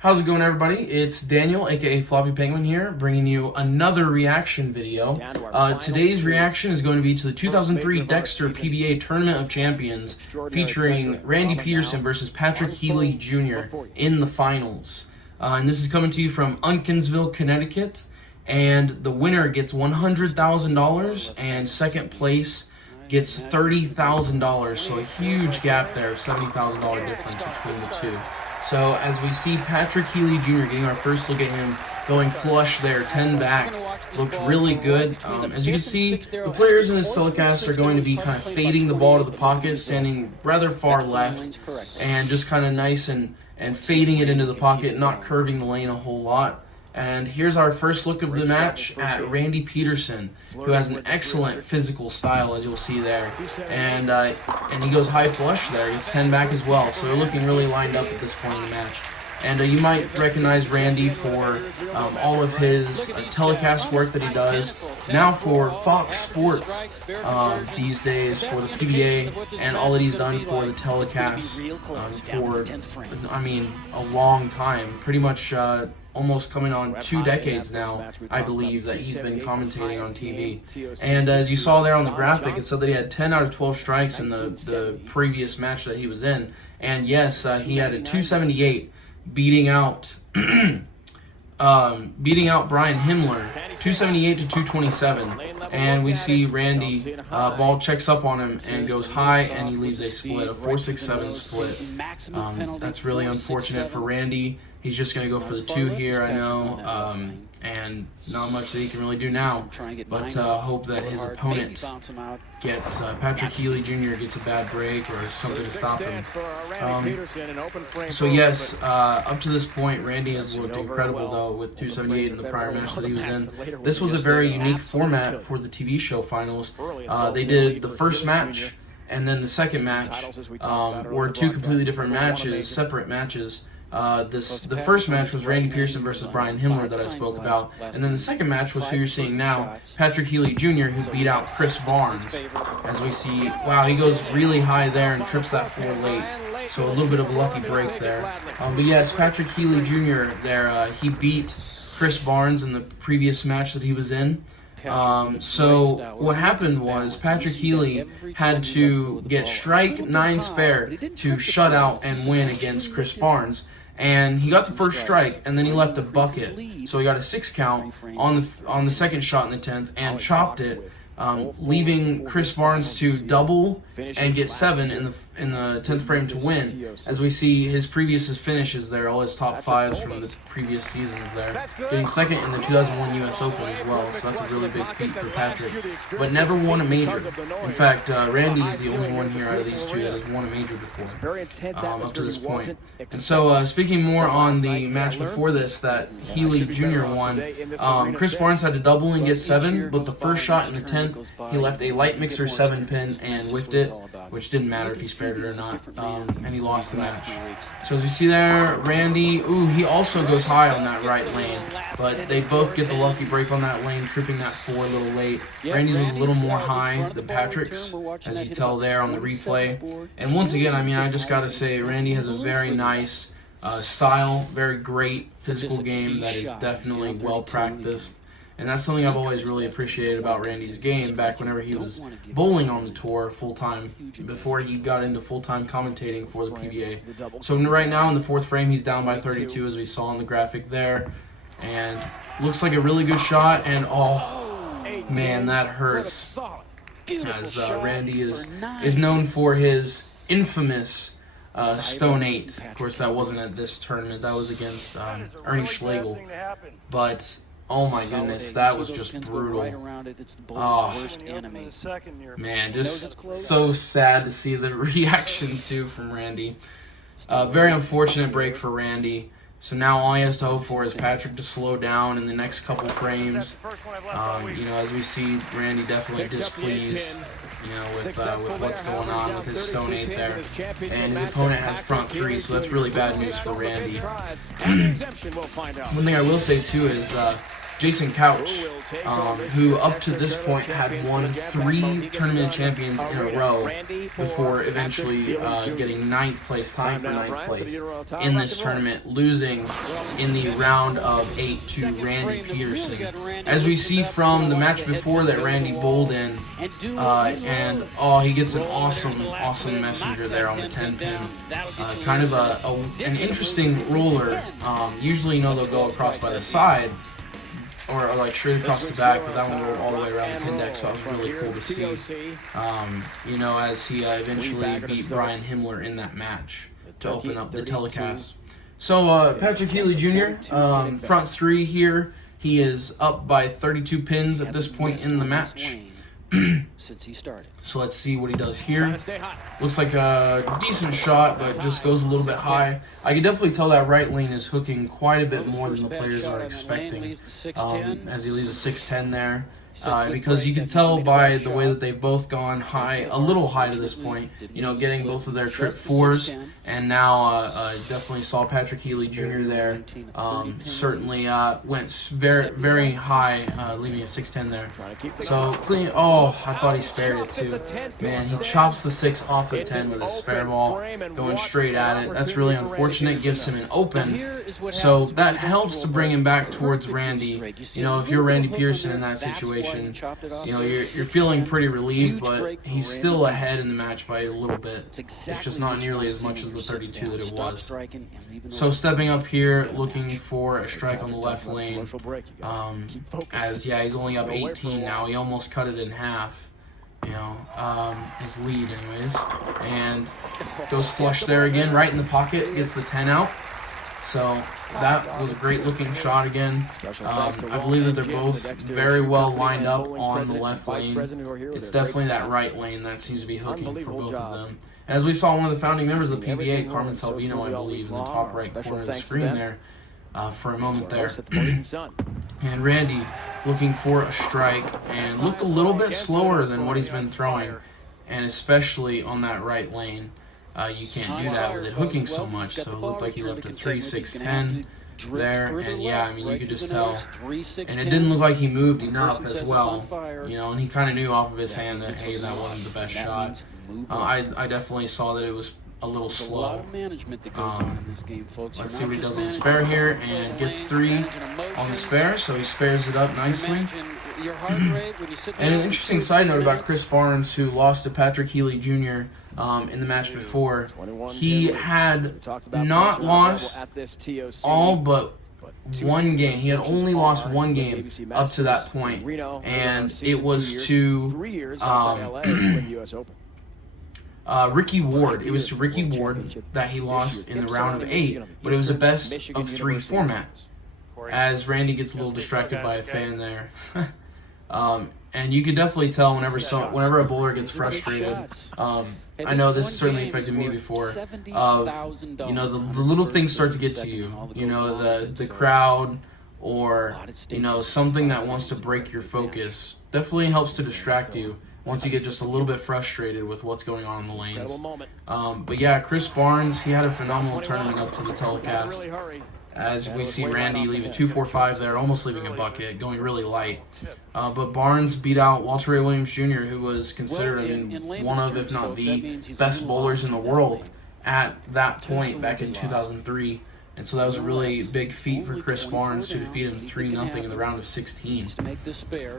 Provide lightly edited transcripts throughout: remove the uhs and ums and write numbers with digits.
How's it going, everybody? It's Daniel, aka FloppyPENGuinn here, bringing you another reaction video. Today's reaction is going to be to the 2003 Dexter PBA Tournament of Champions, featuring Randy Peterson versus Patrick Healy Jr. in the finals. And this is coming to you from Uncasville, Connecticut, and the winner gets $100,000, and second place gets $30,000, so a huge gap there, $70,000 difference between the two. So as we see Patrick Healy Jr. getting our first look at him going flush there, 10 back, looked really good. As you can see, the players in this telecast are going to be kind of fading the ball to the pocket, standing rather far left, and just kind of nice and fading it into the pocket, not curving the lane a whole lot. And here's our first look of the match at Randy Peterson, who has an excellent physical style, as you'll see there. And he goes high flush there. He's 10 back as well, so they're looking really lined up at this point in the match. And you might recognize Randy for all of his telecast work that he does now for Fox Sports these days, for the PBA, and all that he's done for the telecast for, I mean, a long time. Pretty much almost coming on 2 decades now, I believe, that he's been commentating on TV. And as you saw there on the graphic, it said that he had 10 out of 12 strikes in the previous match that he was in. And yes, he had a 278, beating out Brian Himmler, 278 to 227. And we see Randy, ball checks up on him and goes high, and he leaves a split, a 4-6-7 split. That's really unfortunate for Randy. He's just going to go for the 2 here, I know, and not much that he can really do now, but hope that his opponent gets, Patrick Healy Jr. gets a bad break or something to stop him. So yes, up to this point, Randy has looked incredible, though, with 278 in the prior match that he was in. This was a very unique format for the TV show finals. They did the first match and then the second match were 2 completely different matches, separate matches. The first match was Randy Peterson versus Brian Himmler that I spoke about, and then the second match was who you're seeing now, Patrick Healy Jr., who beat out Chris Barnes. As we see, wow, he goes really high there and trips that 4 late, so a little bit of a lucky break there. But yes, Patrick Healy Jr. there, he beat Chris Barnes in the previous match that he was in. So what happened was Patrick Healy had to get strike 9 spare to shut out and win against Chris Barnes. And he got the first strike, and then he left a bucket. So he got a 6 count on the second shot in the 10th and chopped it, leaving Chris Barnes to double and get 7 in the 10th frame to win. As we see his previous finishes there, all his top 5s from the previous seasons there, getting second in the 2001 U.S. Open as well. So that's a really big feat for Patrick, but never won a major. In fact, Randy is the only one here out of these 2 that has won a major before, up to this point. And so speaking more on the match before this that Healy Jr. won, Chris Barnes had to double and get 7, but the first shot in the 10th, he left a light mixer 7-pin and whiffed it, which didn't matter if he spared it or not, and he lost the match. So as we see there, Randy, he also goes high on that right lane, but they both get the lucky break on that lane, tripping that 4 a little late. Randy's was a little more high than Patrick's, as you tell there on the replay. And once again, I mean, I just got to say, Randy has a very nice style, very great physical game that is definitely well practiced. And that's something I've always really appreciated about Randy's game back whenever he was bowling on the tour full-time, before he got into full-time commentating for the PBA. So right now in the 4th frame, he's down by 32, as we saw on the graphic there. And looks like a really good shot, and oh, man, that hurts. As Randy is known for his infamous Stone 8. Of course, that wasn't at this tournament. That was against Ernie Schlegel. But oh my goodness, that was just brutal. Oh, man, just so sad to see the reaction, too, from Randy. Very unfortunate break for Randy. So now all he has to hope for is Patrick to slow down in the next couple frames. You know, as we see, Randy definitely displeased, you know, with what's going on with his Stone 8 there. And his opponent has front 3, so that's really bad news for Randy. One thing I will say, too, is Jason Couch, who up to this point had won 3 tournament champions in a row before eventually getting 9th place, tying for 9th place in this tournament, losing in the round of 8 to Randy Peterson. As we see from the match before that Randy bowled in, and he gets an awesome messenger there on the 10 pin. Kind of an interesting roller. Usually, you know, they'll go across by the side, or like straight across the back, but that one rolled all the way around the pin deck, so that was really cool to see. You know, as he eventually beat Brian Himmler in that match to open up the telecast. So Patrick Healy Jr., front 3 here. He is up by 32 pins at this point in the match. Since he started. So let's see what he does here. Looks like a decent shot, but just goes a little bit high. I can definitely tell that right lane is hooking quite a bit more than the players are expecting, as he leaves a 6-10 there. Because you can tell by the way that they've both gone high, a little high to this point, you know, getting both of their trip 4s, and now definitely saw Patrick Healy Jr. there. Certainly went very high, leaving a 6-10 there. So clean. I thought he spared it too. Man, he chops the 6 off the 10 with a spare ball, going straight at it. That's really unfortunate. Gives him an open. So that helps to bring him back towards Randy. You know, if you're Randy Pearson in that situation, you know, you're feeling pretty relieved, but he's still ahead in the match by a little bit. It's just not nearly as much as the 32 that it was. So stepping up here, looking for a strike on the left lane. He's only up 18 now. He almost cut it in half. You know, his lead anyways. And goes flush there again, right in the pocket, gets the 10 out. So that was a great looking shot again. I believe that they're both very well lined up on the left lane. It's definitely that right lane that seems to be hooking for both of them. As we saw one of the founding members of the PBA, Carmen Salvino, I believe, in the top right corner of the screen there for a moment there. And Randy looking for a strike and looked a little bit slower than what he's been throwing, and especially on that right lane. You can't do that with it hooking so much, so it looked like he left a 3-6-10 there, and yeah, I mean, you could just tell. And it didn't look like he moved enough as well, you know, and he kind of knew off of his hand that, hey, that wasn't the best shot. I definitely saw that it was a little slow. Let's see what he does on the spare here, and gets 3 on the spare, so he spares it up nicely. And an interesting side note about Chris Barnes, who lost to Patrick Healy Jr. In the match before. He had not lost all but one game. He had only lost one game up to that point, and it was to Ricky Ward. It was to Ricky Ward that he lost in the round of 8, but it was a best of 3 format. As Randy gets a little distracted by a fan there. And you can definitely tell whenever a bowler gets frustrated. I know this certainly affected me before. You know, the little things start to get to you. You know, the crowd, or you know, something that wants to break your focus. Definitely helps to distract you once you get just a little bit frustrated with what's going on in the lanes. But yeah, Chris Barnes, he had a phenomenal tournament up to the telecast. As we see Randy leave a 2-4-5 there, almost leaving a bucket, going really light. But Barnes beat out Walter Ray Williams Jr., who was considered one of, if not the best bowlers in the world at that point back in 2003. And so that was a really big feat for Chris Barnes to defeat him 3-0 in the round of 16.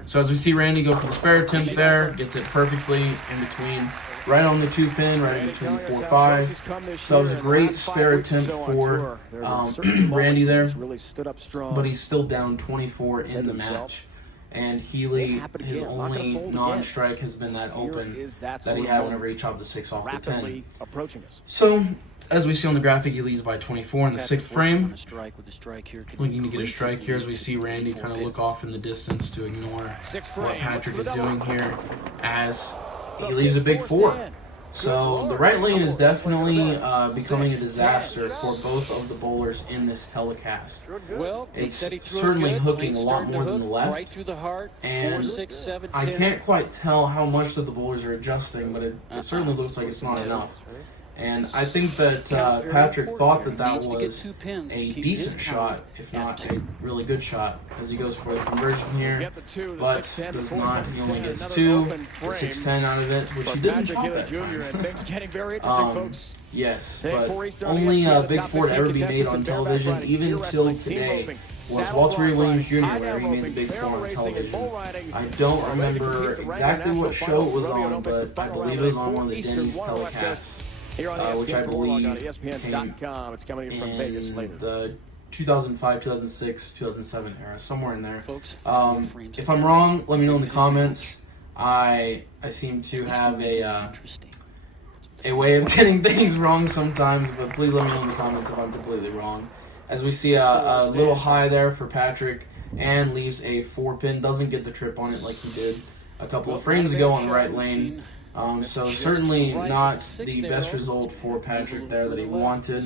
So as we see Randy go for the spare attempt there, gets it perfectly in between, right on the 2-pin, right in between 4-5. So that was a great spare attempt for Randy there, but he's still down 24 in the match. And Healy, his only non-strike has been that open that he had whenever he chopped the 6 off the 10. So, as we see on the graphic, he leads by 24 in the 6th frame. Looking to get a strike here as we see Randy kind of look off in the distance to ignore what Patrick is doing here as he leaves a big 4. So the right lane is definitely becoming a disaster for both of the bowlers in this telecast. It's certainly hooking a lot more than the left, and I can't quite tell how much that the bowlers are adjusting, but it certainly looks like it's not enough. And I think that Patrick thought that that was a decent shot, if not a really good shot, as he goes for the conversion here, but does not. He only gets 2, the 6-10 out of it, which he didn't chop that time. Yes, but only Big Four to ever be made on television, even till today, was Walter Ray Williams Jr., where he made the Big Four on television. I don't remember exactly what show it was on, but I believe it was on one of the Denny's telecasts. Which I believe came in the 2005, 2006, 2007 era, somewhere in there. If I'm wrong, let me know in the comments. I seem to have a way of getting things wrong sometimes, but please let me know in the comments if I'm completely wrong. As we see a little high there for Patrick, and leaves a 4-pin, doesn't get the trip on it like he did a couple of frames ago on the right lane. So certainly not the best result for Patrick there that he wanted.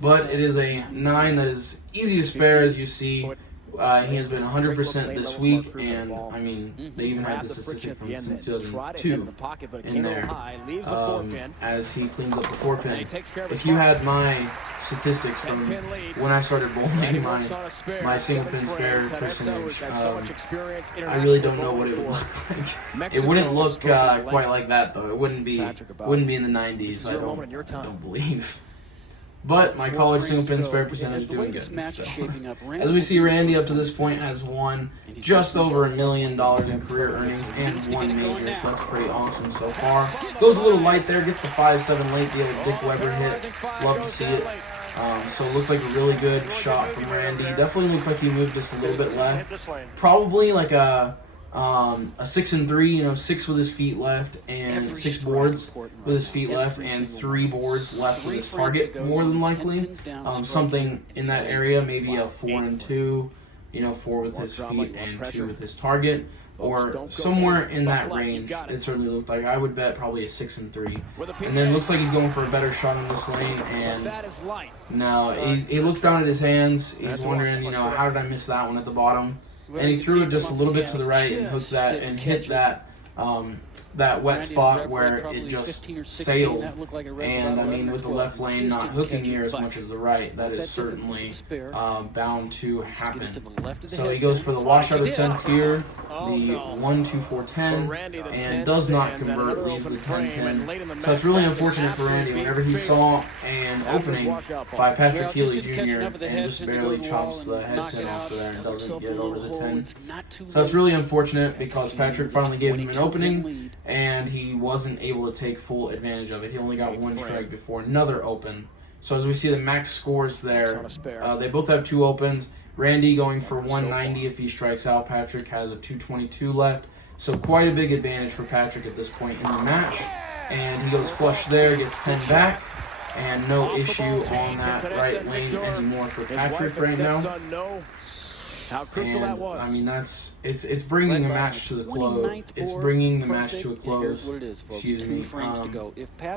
But it is a 9 that is easy to spare, as you see. He has been 100% this week, and I mean, they even had the statistic from since 2002 in there, as he cleans up the 4-pin. If you had my statistics from when I started bowling, my single pin spare percentage, I really don't know what it would look like. It wouldn't look quite like that, though. It wouldn't be in the 90s. I don't believe. But my college single pin spare percentage is doing good. So. As we see, Randy up to this point has won just over $1 million in career earnings and 1 major, so that's pretty awesome so far. Goes a little light there, gets the 5-7 late deal with Dick Weber hit. Love to see it. So it looked like a really good shot from Randy. Definitely looked like he moved just a little bit left. Probably like a 6-3, 6 with his feet left, and 6 boards with his feet left, and 3 boards left with his target, more than likely. Something in that area, maybe a 4-2, 4 with his feet and 2 with his target, or somewhere in that range. It certainly looked like. I would bet probably a 6-3. And then looks like he's going for a better shot in this lane, and no, he looks down at his hands. He's wondering, how did I miss that one at the bottom? And he threw it just a little bit to the right and hooked that and hit that wet spot where it just sailed. And I mean, with the left lane not hooking near as much as the right, that is certainly bound to happen. So he goes for the washout attempt here, the 1-2-4-10, and does not convert, leaves the 10-pin. So it's really unfortunate for Randy. Whenever he saw an opening by Patrick Healy Jr. and just barely chops the head pin off of there and doesn't get over the 10. So it's really unfortunate because Patrick finally gave him an opening, and he wasn't able to take full advantage of it. He only got 1 strike before another open. So as we see the max scores there, they both have 2 opens. Randy going for 190 if he strikes out. Patrick has a 222 left. So quite a big advantage for Patrick at this point in the match. And he goes flush there, gets 10 back. And no issue on that right lane anymore for Patrick right now. And I mean, it's bringing a match to the close. It's bringing the match to a close. Excuse me.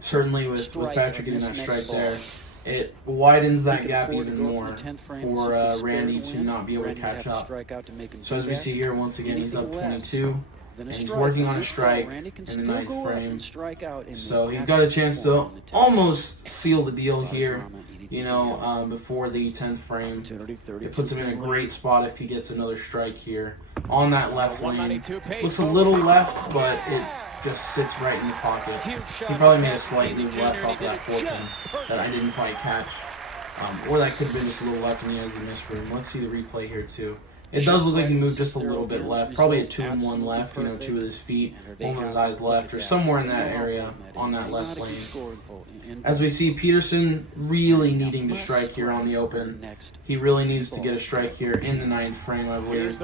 Certainly with Patrick getting that strike there, it widens that gap even more for Randy to not be able to catch up. So as we see here, once again, he's up 22. And he's working on a strike in the 9th frame. So he's got a chance to almost seal the deal here, before the 10th frame. It puts him in a great spot if he gets another strike here on that left lane. Looks a little left, but it just sits right in the pocket. He probably made a slight move left off of that 4-pin that I didn't quite catch. Or that could have been just a little left and he has the miss room. Let's see the replay here too. It does look like he moved just a little bit left, probably a 2-1 left, 2 with his feet, 1 with his eyes left, or somewhere in that area on that left lane. As we see Peterson really needing to strike here on the open. He really needs to get a strike here in the 9th frame, I believe.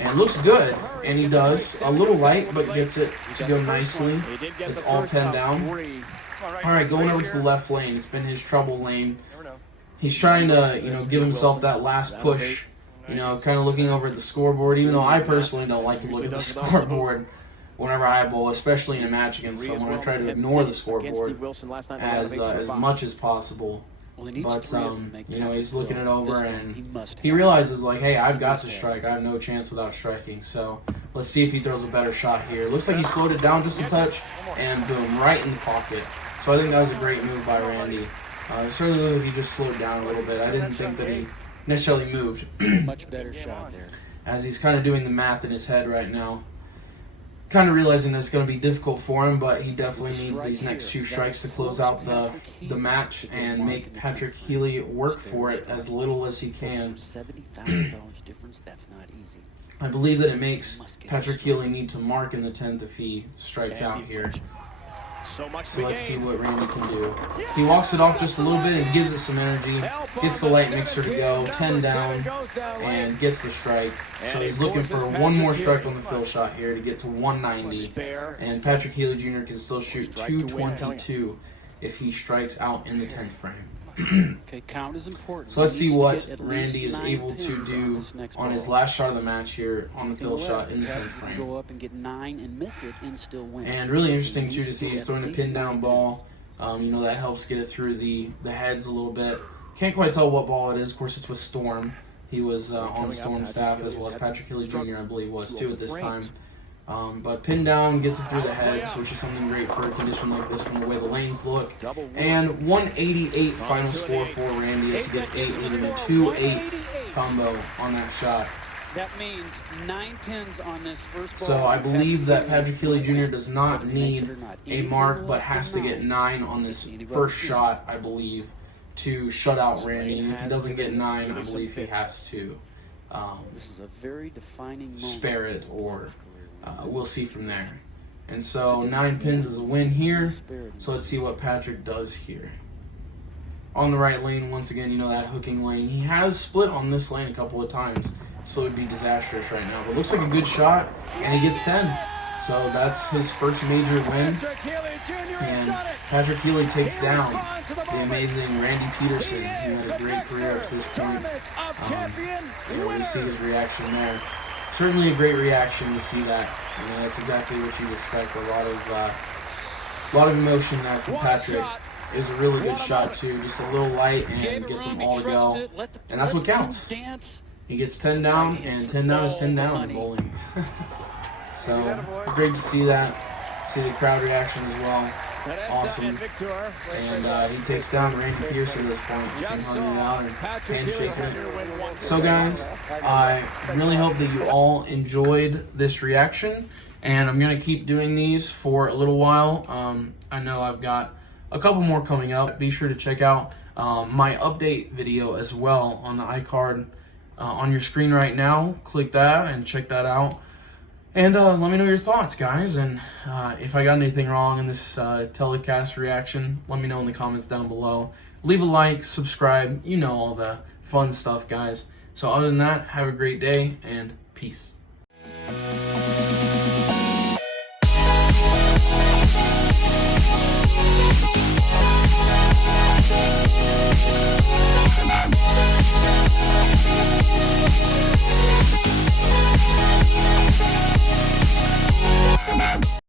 And looks good, and he does. A little light, but gets it to go nicely. It's all 10 down. All right, going over to the left lane. It's been his trouble lane. He's trying to, give himself that last push. Kind of looking over at the scoreboard, even though I personally don't like to look at the scoreboard whenever I bowl, especially in a match against someone. I try to ignore the scoreboard as much as possible. But, he's looking it over, and he realizes, hey, I've got to strike. I have no chance without striking. So let's see if he throws a better shot here. Looks like he slowed it down just a touch, and boom, right in the pocket. So I think that was a great move by Randy. Certainly looked like he just slowed down a little bit. I didn't think that he necessarily moved. Much better shot there. As he's kind of doing the math in his head right now. Kind of realizing that it's going to be difficult for him, but he definitely needs these next 2 strikes to close out the match and make Patrick Healy work for it as little as he can. $70,000 difference, that's not easy. I believe that it makes Patrick Healy need to mark in the 10th if he strikes out here. So let's see what Randy can do. He walks it off just a little bit and gives it some energy. Gets the light mixer to go, 10 down, and gets the strike. So he's looking for one more strike on the fill shot here to get to 190. And Patrick Healy Jr. can still shoot 222 if he strikes out in the 10th frame. Okay, count is important. So let's see what Randy is able to do on his last shot of the match here on the fill shot in the 10th frame. Go up and get 9 and miss it and still win. And really interesting too to see he's throwing a pin down ball. You know, that helps get it through the heads a little bit. Can't quite tell what ball it is. Of course, it's with Storm. He was on the Storm staff, as well as Patrick Healy Jr. I believe was too at this time. But pin down gets it through the heads, which is something great for a condition like this from the way the lanes look. And 188 final score for Randy as he gets 8, leaving a 2-8 combo on that shot. That means 9 pins on this first ball. So I believe that Patrick Healy Jr. does not need a mark, but has to get 9 on this first shot, I believe, to shut out Randy. And if he doesn't get 9, I believe he has to spare it, or we'll see from there. And so 9 pins is a win here. So let's see what Patrick does here. On the right lane, once again, you know, that hooking lane. He has split on this lane a couple of times. So it would be disastrous right now. But looks like a good shot, and he gets 10. So that's his first major win. And Patrick Healy takes down the amazing Randy Peterson, who had a great career up to this point. We see his reaction there. Certainly a great reaction to see that. You know, that's exactly what you expect. A lot of emotion there from Patrick. It was a really good shot too, just a little light and gets them all to go. And that's what counts. He gets 10 down, and 10 down is 10 down in bowling. So great to see that. See the crowd reaction as well. Awesome. And he takes down Randy Pearson at this point. Seeing $100 and handshaking. So guys, I really hope that you all enjoyed this reaction, and I'm going to keep doing these for a little while. I know I've got a couple more coming up. Be sure to check out my update video as well on the iCard on your screen right now. Click that and check that out. And let me know your thoughts, guys. And if I got anything wrong in this telecast reaction, let me know in the comments down below. Leave a like, subscribe, you know, all the fun stuff, guys. So other than that, have a great day, and peace. We'll be right back.